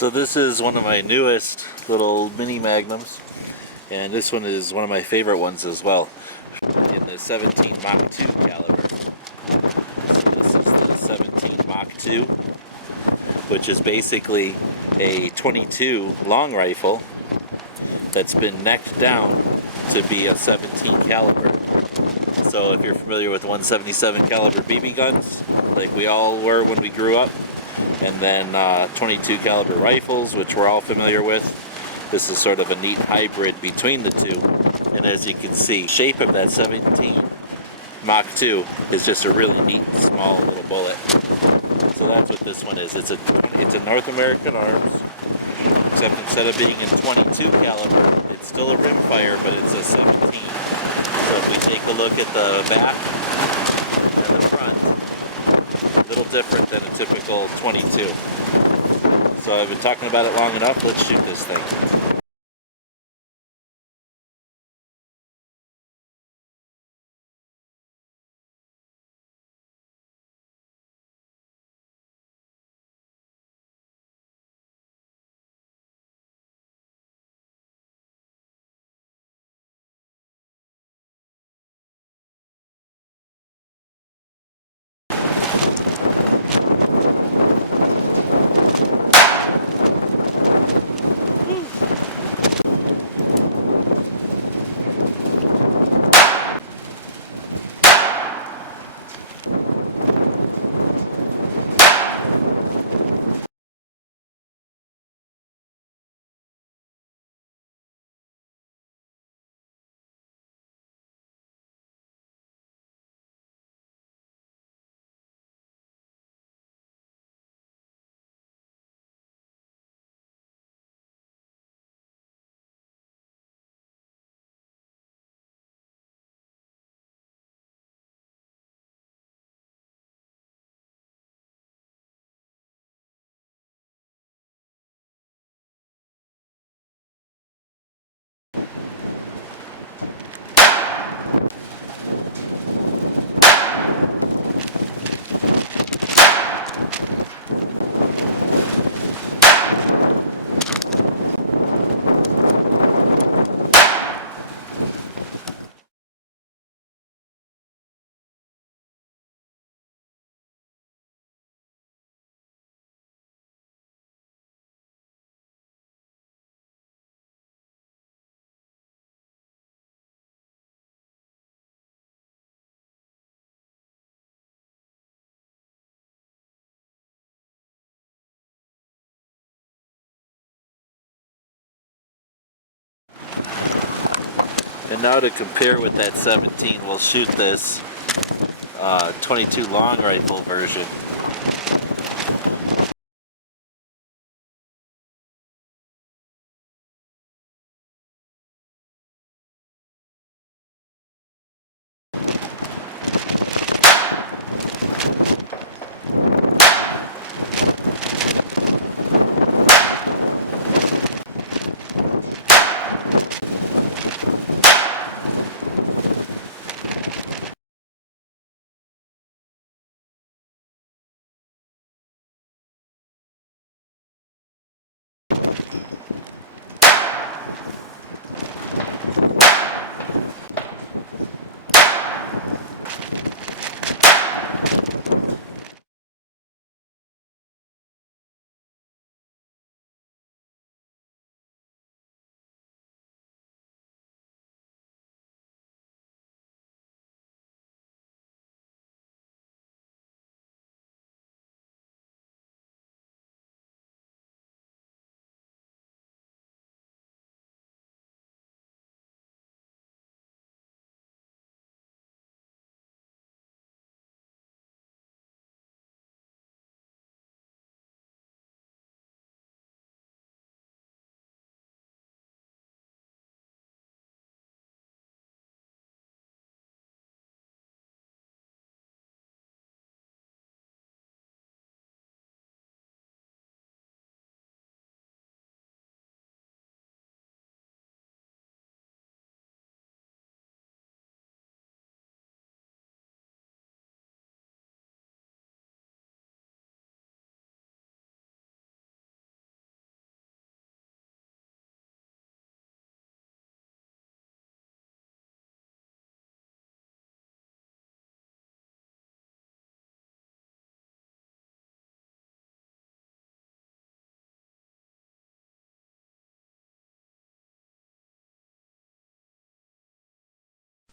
So this is one of my newest little mini magnums, and this one is one of my favorite ones as well, in the 17 Mach 2 caliber. So this is the 17 Mach 2, which is basically a 22 long rifle that's been necked down to be a 17 caliber. So if you're familiar with 177 caliber BB guns, like we all were when we grew up, and then 22 caliber rifles, which we're all familiar with, this is sort of a neat hybrid between the two. And as you can see, the shape of that 17 Mach 2 is just a really neat small little bullet. So that's what this one is. It's a North American Arms, except instead of being in 22 caliber, it's still a rimfire, but it's a 17. So if we take a look at the back and the front, a little different than a typical 22. So I've been talking about it long enough, let's shoot this thing. And now to compare with that 17, we'll shoot this 22 long rifle version.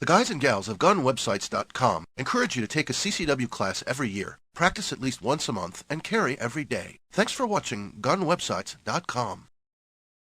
guys and gals of GunWebsites.com encourage you to take a CCW class every year, practice at least once a month, and carry every day. Thanks for watching GunWebsites.com.